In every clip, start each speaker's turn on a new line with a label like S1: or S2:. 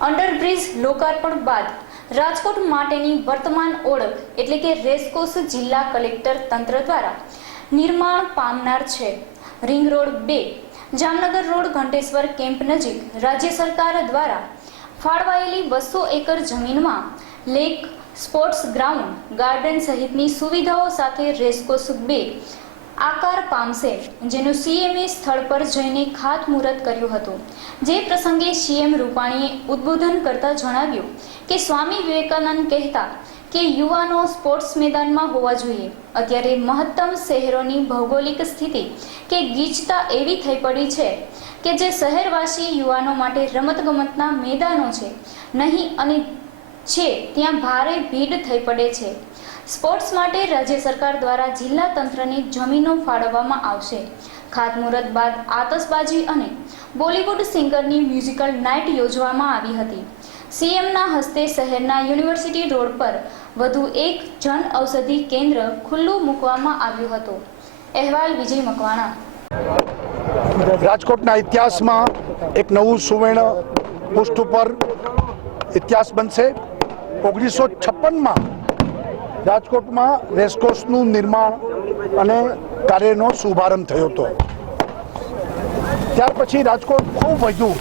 S1: Underbridge લોકાર્પણ બાદ રાજકોટ માટેની વર્તમાન ઓળખ એટલે કે રેસકોર્સ જિલ્લા કલેક્ટર તંત્ર દ્વારા નિર્માણ પામનાર છે. રિંગ રોડ બે, જામનગર રોડ ઘંટેશ્વર કેમ્પ નજીક રાજ્ય સરકાર દ્વારા ફાળવાયેલી બસો એકર જમીનમાં લેક સ્પોર્ટ્સ ગ્રાઉન્ડ ગાર્ડન સહિતની સુવિધાઓ સાથે રેસકોર્સ બે આકાર પામશે, જેનું સીએમએ સ્થળ પર જઈને ખાતમુહૂર્ત કર્યું હતું. જે પ્રસંગે સીએમ રૂપાણીએ ઉદ્બોધન કરતા જણાવ્યું કે સ્વામી વિવેકાનંદ કહેતા કે યુવાનો સ્પોર્ટ્સ મેદાનમાં હોવા જોઈએ. અત્યારે મહત્તમ શહેરોની ભૌગોલિક સ્થિતિ કે ગીચતા એવી થઈ પડી છે કે જે શહેરવાસી યુવાનો માટે રમતગમતના મેદાનો છે. નહીં અને છે, ત્યાં ભારે ભીડ થઈ પડે છે. સ્પોર્ટ્સ માટે રાજ્ય સરકાર દ્વારા જિલ્લા તંત્રની જમીનો ફાળવવામાં આવશે. ખાતમુહૂર્ત બાદ આતશબાજી અને બોલિવૂડ સિંગરની મ્યુઝિકલ નાઇટ યોજવામાં આવી હતી. સીએમના હસ્તે શહેરના યુનિવર્સિટી રોડ પર વધુ એક જન ઔષધિ કેન્દ્ર ખુલ્લું મૂકવામાં આવ્યું હતું. અહેવાલ વિજય મકવાણા.
S2: રાજકોટના ઇતિહાસમાં એક નવું સુવર્ણ પૃષ્ઠ ઉપર ઇતિહાસ બનશે. ઓગણીસો છપ્પનમાં રાજકોટમાં રેસકોર્સનું નિર્માણ અને કાર્યનો શુભારંભ થયો હતો. ત્યાર પછી રાજકોટ ખૂબ વધ્યું.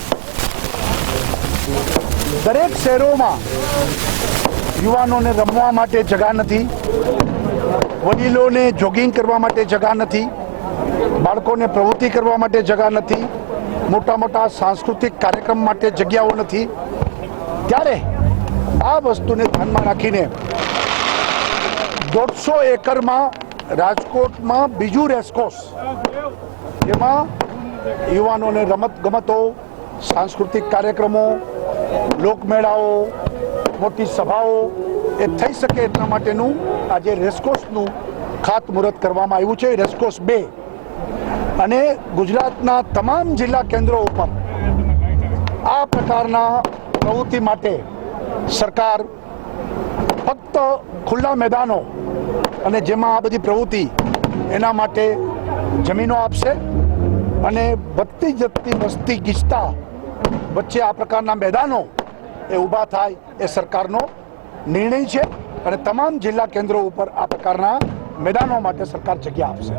S2: દરેક શહેરોમાં યુવાનોને રમવા માટે જગા નથી, વડીલોને જોગિંગ કરવા માટે જગા નથી, બાળકોને પ્રવૃત્તિ કરવા માટે જગા નથી મોટા મોટા સાંસ્કૃતિક કાર્યક્રમ માટે જગ્યાઓ નથી. ત્યારે આ વસ્તુને ધ્યાનમાં રાખીને દોઢસો એકરમાં રાજકોટમાં બીજું રેસકોર્સ. જેમાં યુવાનોને રમત ગમતો, સાંસ્કૃતિક કાર્યક્રમો, લોકમેળાઓ, મોટી સભાઓ એ થઈ શકે એટલા માટેનું આજે રેસકોર્સનું ખાતમુહૂર્ત કરવામાં આવ્યું છે, રેસકોર્સ બે. અને ગુજરાતના તમામ જિલ્લા કેન્દ્રો ઉપર આ પ્રકારના પ્રવૃત્તિ માટે સરકાર ફક્ત ખુલ્લા મેદાનો અને જેમાં આ બધી પ્રવૃત્તિ એના માટે જમીનો આપશે અને વધતી જતી વસ્તી ગીચતા વચ્ચે આ પ્રકારના મેદાનો એ ઊભા થાય એ સરકારનો નિર્ણય છે અને તમામ જિલ્લા કેન્દ્રો ઉપર આ પ્રકારના મેદાનો માટે સરકાર જગ્યા આપશે.